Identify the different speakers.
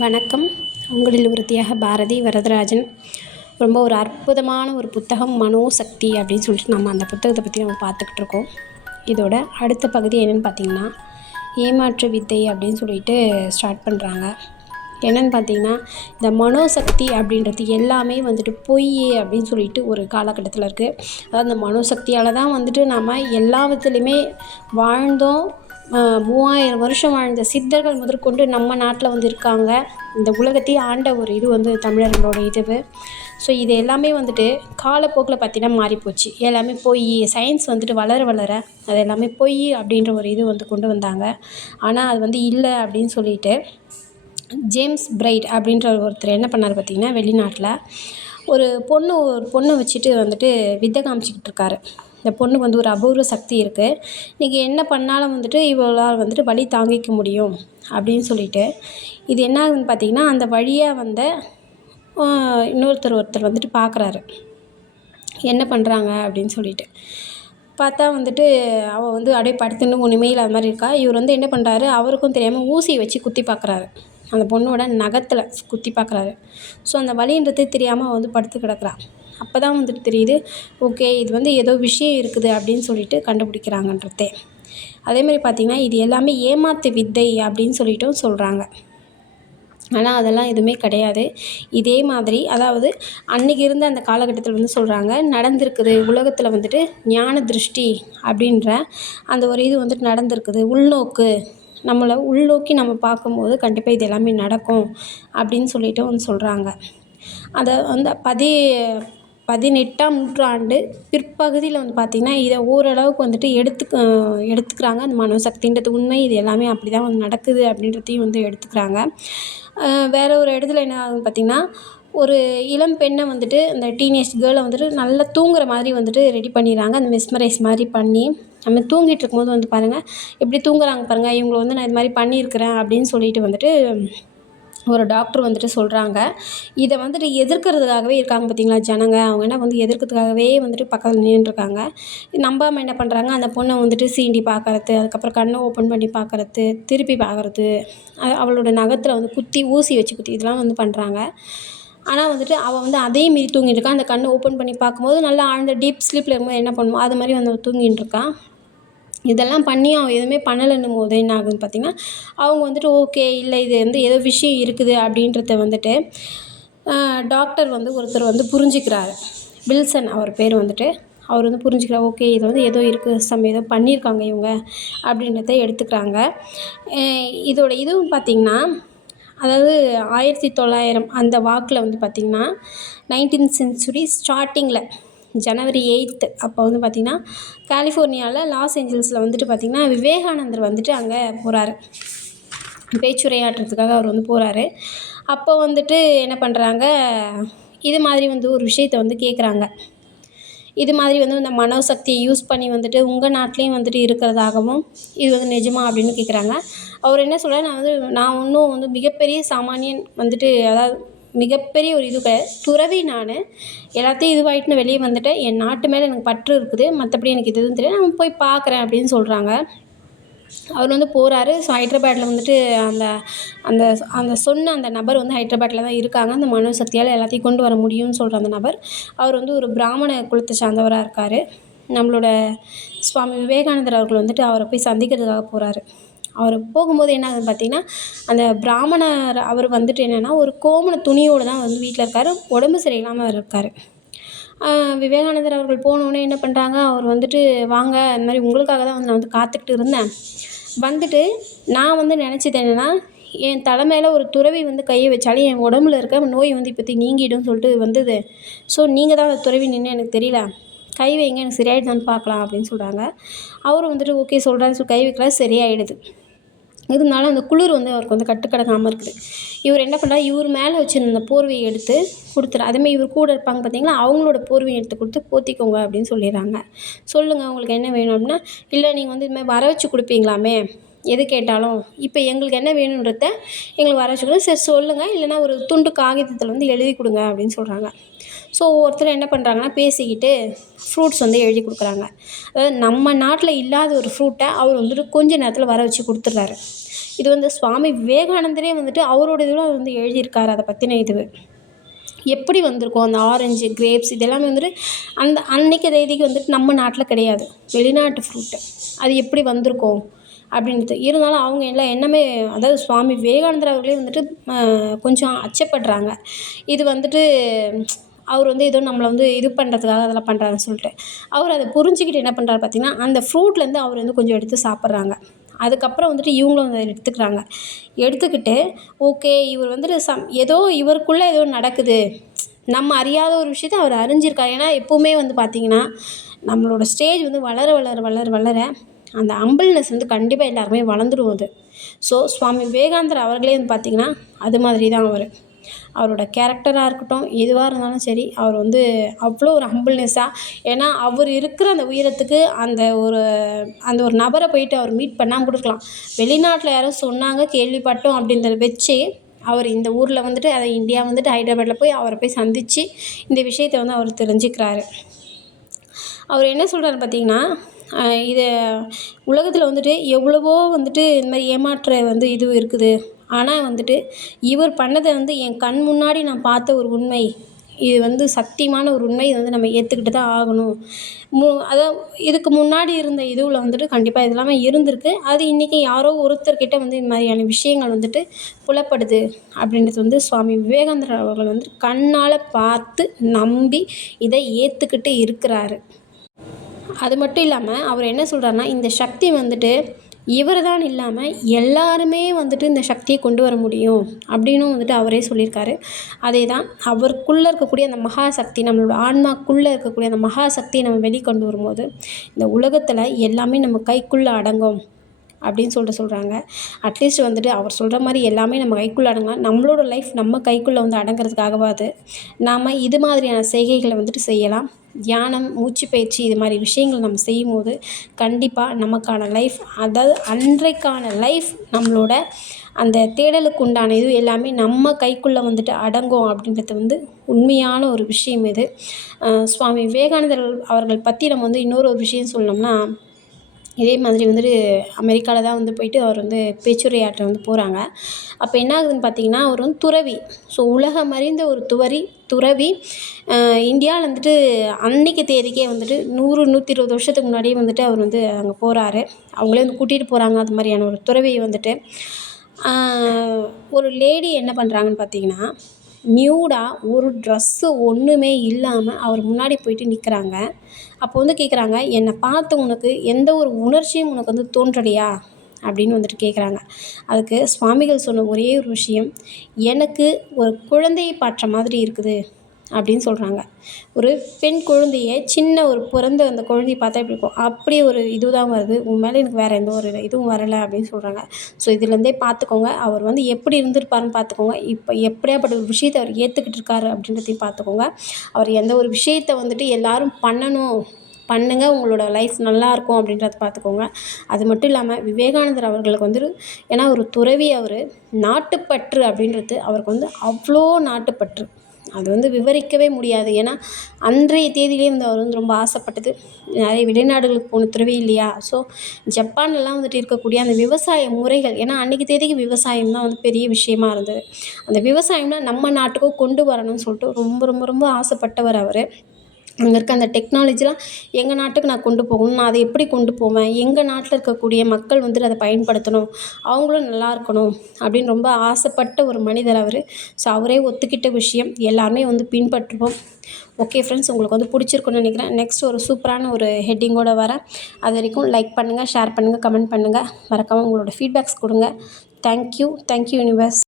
Speaker 1: வணக்கம். உங்களில் ஒருத்தியாக பாரதி வரதராஜன். ரொம்ப ஒரு அற்புதமான ஒரு புத்தகம் மனோசக்தி அப்படின்னு சொல்லிட்டு நம்ம அந்த புத்தகத்தை பற்றி நம்ம பார்த்துக்கிட்டு இருக்கோம். இதோட அடுத்த பகுதி என்னென்னு பார்த்தீங்கன்னா ஏமாற்று வித்தை அப்படின்னு சொல்லிட்டு ஸ்டார்ட் பண்ணுறாங்க என்னென்னு பார்த்தீங்கன்னா இந்த மனோசக்தி அப்படின்றது எல்லாமே வந்துட்டு பொய் அப்படின்னு சொல்லிட்டு ஒரு காலகட்டத்தில் இருக்குது அதாவது இந்த மனோசக்தியால் தான் வந்துட்டு நம்ம எல்லா விதத்துலையுமே வாழ்ந்தோம் மூவாயிரம் வருஷம் வாழ்ந்த சித்தர்கள் முதற்கொண்டு நம்ம நாட்டில் வந்து இருக்காங்க இந்த உலகத்தையே ஆண்ட ஒரு இது வந்து தமிழர்களோட இதுவு ஸோ இது எல்லாமே வந்துட்டு காலப்போக்கில் பார்த்தீங்கன்னா மாறிப்போச்சு. எல்லாமே பொய் சயின்ஸ் வந்துட்டு வளர வளர அது எல்லாமே பொய் அப்படின்ற ஒரு இது வந்து கொண்டு வந்தாங்க. ஆனால் அது வந்து இல்லை அப்படின்னு சொல்லிட்டு ஜேம்ஸ் பிரைட் அப்படின்ற ஒருத்தர் என்ன பண்ணார் பார்த்தீங்கன்னா வெளிநாட்டில் ஒரு பொண்ணு ஒரு பொண்ணை வச்சுட்டு வந்துட்டு வித்தை காமிச்சிக்கிட்டு இருக்காரு. இந்த பொண்ணுக்கு வந்து ஒரு அபூர்வ சக்தி இருக்குது நீங்கள் என்ன பண்ணாலும் வந்துட்டு இவளால் வந்துட்டு வழி தாங்கிக்க முடியும் அப்படின்னு சொல்லிட்டு. இது என்ன ஆகுதுன்னு பார்த்தீங்கன்னா அந்த வழியாக வந்த இன்னொருத்தர் ஒருத்தர் வந்துட்டு பார்க்குறாரு என்ன பண்ணுறாங்க அப்படின்னு சொல்லிட்டு. பார்த்தா வந்துட்டு அவள் வந்து அப்படியே படுத்துன்னு ஒன்றுமே இல்லாத மாதிரி இருக்கா? இவர் வந்து என்ன பண்ணுறாரு அவருக்கும் தெரியாமல் ஊசியை வச்சு குத்தி பார்க்குறாரு அந்த பொண்ணோட நகத்தில் குத்தி பார்க்குறாரு ஸோ அந்த வழின்றது தெரியாமல் அவள் வந்து படுத்து கிடக்கிறான் அப்போ தான் வந்துட்டு தெரியுது ஓகே இது வந்து ஏதோ விஷயம் இருக்குது அப்படின்னு சொல்லிட்டு கண்டுபிடிக்கிறாங்கன்றதே. அதேமாதிரி பார்த்திங்கன்னா இது எல்லாமே ஏமாத்து வித்தை அப்படின்னு சொல்லிட்டும் சொல்கிறாங்க ஆனால் அதெல்லாம் எதுவுமே கிடையாது. இதே மாதிரி அதாவது அன்றைக்கி இருந்த அந்த காலகட்டத்தில் வந்து சொல்கிறாங்க நடந்திருக்குது உலகத்தில் வந்துட்டு ஞான திருஷ்டி அப்படின்ற அந்த ஒரு இது வந்துட்டு நடந்திருக்குது. உள்நோக்கு நம்மளை உள்நோக்கி நம்ம பார்க்கும்போது கண்டிப்பாக இது எல்லாமே நடக்கும் அப்படின்னு சொல்லிட்டு வந்து சொல்கிறாங்க அதை அந்த பதி பதினெட்டாம் நூற்றாண்டு பிற்பகுதியில் வந்து பார்த்திங்கன்னா இதை ஓரளவுக்கு வந்துட்டு எடுத்துக்க எடுத்துக்கிறாங்க. அந்த மனோசக்தின்றது உண்மை. இது எல்லாமே அப்படி தான் வந்து நடக்குது அப்படின்றதையும் வந்து எடுத்துக்கிறாங்க. வேறு ஒரு இடத்துல என்ன ஆகுதுன்னு பார்த்திங்கன்னா ஒரு இளம் பெண்ணை வந்துட்டு அந்த டீனேஜ் கேர்ளை வந்துட்டு நல்லா தூங்குற மாதிரி வந்துட்டு ரெடி பண்ணிடுறாங்க. அந்த மெஸ்மரைஸ் மாதிரி பண்ணி நம்ம தூங்கிட்டு இருக்கும்போது வந்து பாருங்கள் எப்படி தூங்குறாங்க பாருங்கள் இவங்களை வந்து நான் இது மாதிரி பண்ணியிருக்கிறேன் அப்படின்னு சொல்லிட்டு வந்துட்டு ஒரு டாக்டர் வந்துட்டு சொல்கிறாங்க இதை வந்துட்டு எதிர்க்கிறதுக்காகவே இருக்காங்க பார்த்தீங்களா ஜனங்க? அவங்க என்ன வந்து எதிர்க்கிறதுக்காகவே வந்துட்டு பக்கத்தில் நின்றுருக்காங்க நம்பாமல் என்ன பண்ணுறாங்க அந்த பொண்ணை வந்துட்டு சீண்டி பார்க்கறது அதுக்கப்புறம் கண்ணை ஓப்பன் பண்ணி பார்க்கறது திருப்பி பார்க்கறது அவளோட நகத்தில் வந்து குத்தி ஊசி வச்சு குத்தி இதெல்லாம் வந்து பண்ணுறாங்க ஆனால் வந்துட்டு அவள் வந்து அதே மீறி தூங்கிட்டு இருக்கா. அந்த கண்ணை ஓப்பன் பண்ணி பார்க்கும்போது நல்லா ஆழ்ந்த டீப் ஸ்லீப்பில் இருக்கும்போது என்ன பண்ணுவோம் அது மாதிரி வந்து அவள் தூங்கிட்டு இருக்கான் இதெல்லாம் பண்ணி அவன் எதுவுமே பண்ணலைன்னும் போது என்ன ஆகுதுன்னு பார்த்திங்கன்னா அவங்க வந்துட்டு ஓகே இல்லை இது வந்து ஏதோ விஷயம் இருக்குது அப்படின்றத வந்துட்டு டாக்டர் வந்து ஒருத்தர் வந்து புரிஞ்சுக்கிறாரு. வில்சன் அவர் பேர் வந்துட்டு அவர் வந்து புரிஞ்சுக்கிறார் ஓகே இது வந்து ஏதோ இருக்குது சம் ஏதோ பண்ணியிருக்காங்க இவங்க அப்படின்றத எடுத்துக்கிறாங்க. இதோட இதுவும் பார்த்திங்கன்னா அதாவது ஆயிரத்தி தொள்ளாயிரம் அந்த வாக்கில் வந்து பார்த்திங்கன்னா நைன்டீன் சென்ச்சுரி ஸ்டார்டிங்கில் ஜனவரி எயித்து அப்போ வந்து பார்த்திங்கன்னா கலிஃபோர்னியாவில் லாஸ் ஏஞ்சல்ஸில் வந்துட்டு பார்த்திங்கன்னா விவேகானந்தர் வந்துட்டு அங்கே போகிறாரு பேச்சுரையாற்றுறதுக்காக அவர் வந்து போகிறாரு அப்போ வந்துட்டு என்ன பண்ணுறாங்க இது மாதிரி வந்து ஒரு விஷயத்தை வந்து கேட்குறாங்க இது மாதிரி வந்து இந்த மனோசக்தியை யூஸ் பண்ணி வந்துட்டு உங்கள் நாட்டிலையும் வந்துட்டு இருக்கிறதாகவும் இது வந்து நிஜமா அப்படின்னு கேட்குறாங்க அவர் என்ன சொல்கிறார் நான் வந்து நான் இன்னும் வந்து மிகப்பெரிய சாமானியன் வந்துட்டு அதாவது மிகப்பெரிய ஒரு இது துறவி நான் எல்லாத்தையும் இதுவாகிட்டுன்னு வெளியே வந்துட்டேன் என் நாட்டு மேலே எனக்கு பற்று இருக்குது மற்றபடி எனக்கு இது எதுவும் தெரியாது நான் போய் பார்க்குறேன் அப்படின்னு சொல்கிறாங்க அவர் வந்து போகிறாரு ஸோ ஹைட்ராபேட்டில் வந்துட்டு அந்த அந்த அந்த சொன்ன அந்த நபர் வந்து ஹைட்ராபேட்டில் தான் இருக்காங்க. அந்த மனோசக்தியால் எல்லாத்தையும் கொண்டு வர முடியும்னு சொல்கிற அந்த நபர் அவர் வந்து ஒரு பிராமண குலத்தை சார்ந்தவராக இருக்கார். நம்மளோட சுவாமி விவேகானந்தர் அவர்கள் வந்துட்டு அவரை போய் சந்திக்கிறதுக்காக போகிறாரு அவர் போகும்போது என்ன ஆகுதுன்னு பார்த்தீங்கன்னா அந்த பிராமணர் அவர் வந்துட்டு என்னென்னா ஒரு கோமண துணியோடு தான் வந்து வீட்டில் இருக்கார். உடம்பு சரியில்லாமல் அவர் இருக்கார். விவேகானந்தர் அவர்கள் போனோடனே என்ன பண்ணுறாங்க அவர் வந்துட்டு வாங்க இந்த மாதிரி உங்களுக்காக தான் வந்து நான் வந்து காத்துக்கிட்டு இருந்தேன். வந்துட்டு நான் வந்து நினச்சது என்னென்னா என் தலை மேலே ஒரு துறவி வந்து கையை வச்சாலே என் உடம்புல இருக்க நோய் வந்து இப்போத்தி நீங்கிடும் சொல்லிட்டு வந்தது. ஸோ நீங்கள் தான் அந்த துறவி நின்று எனக்கு தெரியல. கை வைங்க எனக்கு சரியாயிடுதான்னு பார்க்கலாம் அப்படின்னு சொல்கிறாங்க அவரும் வந்துட்டு ஓகே சொல்கிறாரு ஸோ கை வைக்கலாம் சரியாயிடுது. இருந்தாலும் அந்த குளிர் வந்து அவருக்கு வந்து கட்டுக்கடங்காமல் இருக்குது. இவர் என்ன பண்ணுறாரு இவர் மேலே வச்சுருந்த போர்வையை எடுத்து கொடுத்துரு அதேமாதிரி இவர் கூட இருப்பாங்க பார்த்தீங்களா? அவங்களோட போர்வையை எடுத்து கொடுத்து போத்திக்கோங்க அப்படின்னு சொல்லிடுறாங்க. சொல்லுங்கள் உங்களுக்கு என்ன வேணும் அப்படின்னா இல்லை நீங்கள் வந்து இதுமாதிரி வர வச்சு கொடுப்பீங்களாமே? எது கேட்டாலும்? இப்போ எங்களுக்கு என்ன வேணுன்றத எங்களுக்கு வர வச்சு கொடுங்க. சரி சொல்லுங்கள் இல்லைன்னா ஒரு துண்டு காகிதத்தில் வந்து எழுதி கொடுங்க அப்படின்னு சொல்கிறாங்க ஸோ ஒவ்வொருத்தரும் என்ன பண்ணுறாங்கன்னா பேசிக்கிட்டு ஃப்ரூட்ஸ் வந்து எழுதி கொடுக்குறாங்க. அதாவது நம்ம நாட்டில் இல்லாத ஒரு ஃப்ரூட்டை அவர் வந்துட்டு கொஞ்ச நேரத்தில் வர வச்சு கொடுத்துட்றாரு. இது வந்து சுவாமி விவேகானந்தரே வந்துட்டு அவரோட இதில் வந்து எழுதியிருக்காரு அதை பற்றின இது. எப்படி வந்திருக்கும் அந்த ஆரஞ்சு கிரேப்ஸ் இதெல்லாமே வந்துட்டு அந்த அன்னைக்கு தேதிக்கு வந்துட்டு நம்ம நாட்டில் கிடையாது. வெளிநாட்டு ஃப்ரூட்டு அது எப்படி வந்திருக்கும் அப்படின்றது. இருந்தாலும் அவங்க எல்லாம் என்னமே அதாவது சுவாமி விவேகானந்தர் அவர்களே வந்துட்டு கொஞ்சம் அச்சப்படுறாங்க. இது வந்துட்டு அவர் வந்து ஏதோ நம்மளை வந்து இது பண்ணுறதுக்காக அதெல்லாம் பண்ணுறாருன்னு சொல்லிட்டு. அவர் அதை புரிஞ்சுக்கிட்டு என்ன பண்ணுறாரு பார்த்தீங்கன்னா அந்த ஃப்ரூட்லேருந்து அவர் வந்து கொஞ்சம் எடுத்து சாப்பிட்றாங்க. அதுக்கப்புறம் வந்துட்டு இவங்களும் அதை எடுத்துக்கிறாங்க. எடுத்துக்கிட்டு ஓகே இவர் வந்துட்டு சம் ஏதோ இவருக்குள்ளே ஏதோ நடக்குது. நம்ம அறியாத ஒரு விஷயத்த அவர் அறிஞ்சிருக்காரு. ஏன்னா எப்போவுமே வந்து பார்த்திங்கன்னா நம்மளோட ஸ்டேஜ் வந்து வளர வளர வளர வளர அந்த அம்பிள்னஸ் வந்து கண்டிப்பாக எல்லாருமே வளர்ந்துடும் அது. ஸோ சுவாமி விவேகானந்தர் அவர்களே வந்து பார்த்திங்கன்னா அது மாதிரி தான் அவர். அவரோட கேரக்டராக இருக்கட்டும் எதுவாக இருந்தாலும் சரி அவர் வந்து அவ்வளோ ஒரு ஹம்பிள்னஸாக ஏன்னா அவர் இருக்கிற அந்த உயரத்துக்கு அந்த ஒரு அந்த ஒரு நபரை போயிட்டு அவர் மீட் பண்ணாமல் கூட இருக்கலாம். வெளிநாட்டில் யாரோ சொன்னாங்க கேள்விப்பட்டோம் அப்படின்றத வச்சு அவர் இந்த ஊரில் வந்துட்டு அதை இந்தியா வந்துட்டு ஹைதராபாத்தில் போய் அவரை போய் சந்தித்து இந்த விஷயத்தை வந்து அவர் தெரிஞ்சுக்கிறாரு. அவர் என்ன சொல்கிறாரு பார்த்தீங்கன்னா இது உலகத்தில் வந்துட்டு எவ்வளவோ வந்துட்டு இந்த மாதிரி ஏமாற்ற வந்து இது இருக்குது. ஆனால் வந்துட்டு இவர் பண்ணதை வந்து என் கண் முன்னாடி நான் பார்த்த ஒரு உண்மை. இது வந்து சத்தியமான ஒரு உண்மை. இதை வந்து நம்ம ஏற்றுக்கிட்டு தான் ஆகணும். மு அதான் இதுக்கு முன்னாடி இருந்த இதுவில் வந்துட்டு கண்டிப்பாக இது எல்லாமே இருந்திருக்கு. அது இன்றைக்கி யாரோ ஒருத்தர்கிட்ட வந்து இந்த மாதிரியான விஷயங்கள் வந்துட்டு புலப்படுது அப்படின்றது வந்து சுவாமி விவேகானந்தர் அவர்கள் வந்து கண்ணால் பார்த்து நம்பி இதை ஏற்றுக்கிட்டு இருக்கிறாரு. அது மட்டும் இல்லாமல் அவர் என்ன சொல்கிறாருன்னா இந்த சக்தி வந்துட்டு இவர் தான் இல்லாமல் எல்லாருமே வந்துட்டு இந்த சக்தியை கொண்டு வர முடியும் அப்படின்னும் வந்துட்டு அவரே சொல்லியிருக்காரு. அதே தான் அவருக்குள்ளே இருக்கக்கூடிய அந்த மகாசக்தி நம்மளோட ஆன்மாக்குள்ளே இருக்கக்கூடிய அந்த மகாசக்தியை நம்ம வெளிக்கொண்டு வரும்போது இந்த உலகத்தில் எல்லாமே நம்ம கைக்குள்ளே அடங்கும் அப்படின்னு சொல்லிட்டு சொல்கிறாங்க அட்லீஸ்ட் வந்துட்டு அவர் சொல்கிற மாதிரி எல்லாமே நம்ம கைக்குள்ளே அடங்கலாம். நம்மளோட லைஃப் நம்ம கைக்குள்ளே வந்து அடங்கிறதுக்காகவாது நாம் இது மாதிரியான செய்கைகளை வந்துட்டு செய்யலாம். தியானம் மூச்சு பயிற்சி இது மாதிரி விஷயங்கள் நம்ம செய்யும்போது கண்டிப்பாக நமக்கான லைஃப் அதாவது அன்றைக்கான லைஃப் நம்மளோட அந்த தேடலுக்கு உண்டான இது எல்லாமே நம்ம கைக்குள்ளே வந்துட்டு அடங்கும் அப்படின்றது வந்து உண்மையான ஒரு விஷயம் இது. சுவாமி விவேகானந்தர் அவர்கள் பற்றி நம்ம வந்து இன்னொரு ஒரு விஷயம் சொல்லணும்னா இதே மாதிரி வந்துட்டு அமெரிக்காவில் தான் வந்து போயிட்டு அவர் வந்து பேச்சுரையாற்ற வந்து போகிறாங்க. அப்போ என்ன ஆகுதுன்னு பார்த்தீங்கன்னா அவர் வந்து துறவி. ஸோ உலகம் அறிந்த ஒரு துவரி துறவி இந்தியாவில் வந்துட்டு அன்றைக்கு தேதிக்கே வந்துட்டு நூறு நூற்றி இருபது வருஷத்துக்கு முன்னாடியே வந்துட்டு அவர் வந்து அங்கே போகிறாரு. அவங்களே வந்து கூட்டிகிட்டு போகிறாங்க அது மாதிரியான ஒரு துறவியை வந்துட்டு. ஒரு லேடி என்ன பண்ணுறாங்கன்னு பார்த்தீங்கன்னா நியூடாக ஒரு ட்ரெஸ்ஸு ஒன்றுமே இல்லாமல் அவர் முன்னாடி போயிட்டு நிற்கிறாங்க அப்போ வந்து கேட்குறாங்க என்னை பார்த்து உனக்கு எந்த ஒரு உணர்ச்சியும் உனக்கு வந்து தோன்றலையா? அப்படின்னு வந்துட்டு கேட்குறாங்க அதுக்கு சுவாமிகள் சொன்ன ஒரே ஒரு விஷயம் எனக்கு ஒரு குழந்தையை பாற்ற மாதிரி இருக்குது. அப்படின்னு சொல்கிறாங்க ஒரு பெண் குழந்தைய சின்ன ஒரு பிறந்த அந்த குழந்தைய பார்த்தா எப்படி இருக்கும்? அப்படி ஒரு இது தான் வருது. உன் மேலே எனக்கு வேறு எந்த ஒரு இதுவும் வரலை அப்படின்னு சொல்கிறாங்க ஸோ இதுலேருந்தே பார்த்துக்கோங்க. அவர் வந்து எப்படி இருந்திருப்பாருன்னு பார்த்துக்கோங்க. இப்போ எப்படியாப்பட்ட ஒரு விஷயத்தை அவர் ஏற்றுக்கிட்டு இருக்காரு அப்படின்றதையும் பார்த்துக்கோங்க. அவர் எந்த ஒரு விஷயத்தை வந்துட்டு எல்லாரும் பண்ணணும் பண்ணுங்கள் உங்களோட லைஃப் நல்லாயிருக்கும் அப்படின்றத பார்த்துக்கோங்க. அது மட்டும் இல்லாமல் விவேகானந்தர் அவர்களுக்கு வந்து ஏன்னா ஒரு துறவி அவர் நாட்டுப்பற்று அப்படின்றது அவருக்கு வந்து அவ்வளோ நாட்டுப்பற்று. அது வந்து விவரிக்கவே முடியாது. ஏன்னா அன்றைய தேதியிலே வந்து அவர் வந்து ரொம்ப ஆசைப்பட்டது. நிறைய வெளிநாடுகளுக்கு போன துறவி இல்லையா? ஸோ ஜப்பான்லலாம் வந்துட்டு இருக்கக்கூடிய அந்த விவசாய முறைகள் ஏன்னா அன்றைக்கி தேதிக்கு விவசாயம் தான் வந்து பெரிய விஷயமா இருந்தது. அந்த விவசாயம்லாம் நம்ம நாட்டுக்கும் கொண்டு வரணும்னு சொல்லிட்டு ரொம்ப ரொம்ப ரொம்ப ஆசைப்பட்டவர் அவர். அங்கே இருக்க அந்த டெக்னாலஜிலாம் எங்கள் நாட்டுக்கு நான் கொண்டு போகணும் நான் அதை எப்படி கொண்டு போவேன் எங்கள் நாட்டில் இருக்கக்கூடிய மக்கள் வந்துட்டு அதை பயன்படுத்தணும் அவங்களும் நல்லா இருக்கணும் அப்படின்னு ரொம்ப ஆசைப்பட்ட ஒரு மனிதர் அவர். ஸோ அவரே ஒத்துக்கிட்ட விஷயம். எல்லாருமே வந்து பின்பற்றுவோம். ஓகே ஃப்ரெண்ட்ஸ் உங்களுக்கு வந்து பிடிச்சிருக்குன்னு நினைக்கிறேன். நெக்ஸ்ட் ஒரு சூப்பரான ஒரு ஹெட்டிங்கோடு வரேன். அது வரைக்கும் லைக் பண்ணுங்கள் ஷேர் பண்ணுங்கள் கமெண்ட் பண்ணுங்கள் மறக்காமல் உங்களோட ஃபீட்பேக்ஸ் கொடுங்க. Thank you thank you universe